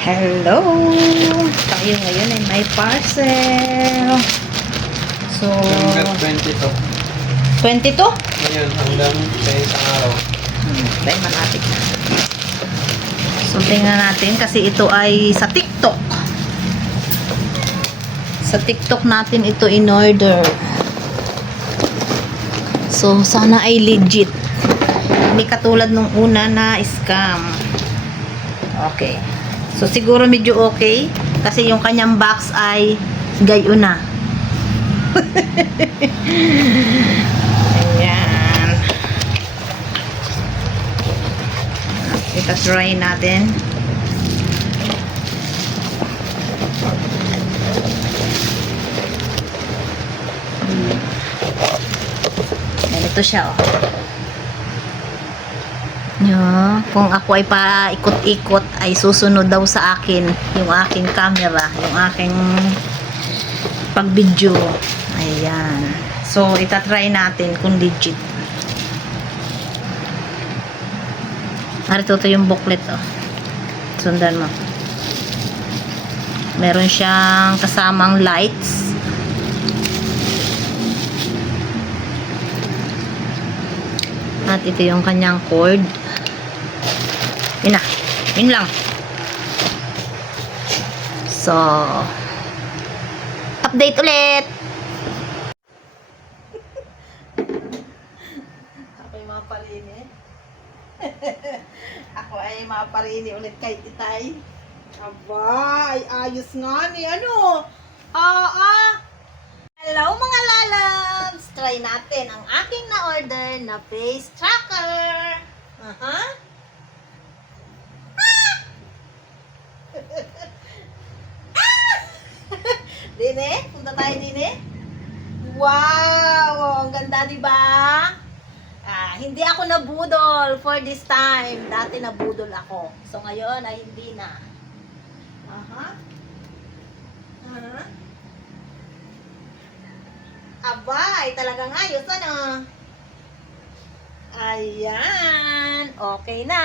Hello! Tayo ngayon ay may parcel. So, Hanggang 22. 22? Ngayon, hanggang sa isang araw. Tayo malatik na. So, tingnan natin kasi ito ay sa TikTok. Sa TikTok natin ito in order. So, sana ay legit. Hindi katulad nung una na scam. Okay. So, siguro medyo okay. Kasi yung kanyang box ay gayo na. Ayan. Ito try natin. Ganito siya, oh. Kung ako ay paikot-ikot ay susunod daw sa akin yung aking camera, yung aking pag-video. Ayan. So, itatry natin kung legit. Narito yung booklet, oh. Sundan mo. Meron siyang kasamang lights. At ito yung kanyang cord. Yun na. Yun lang. So, update ulit. Ako ay maparini. Ako ay maparini ulit kay Itay. Aba, ay ayos nga ni ano. Hello mga lalabs! Try natin ang aking na-order na face tracker. Dine? Punta tayo dine? Wow! Ang ganda, diba? Hindi ako nabudol for this time. Dati nabudol ako. So, ngayon ay hindi na. Abay, talagang ayos, ano? Ayan. Okay na.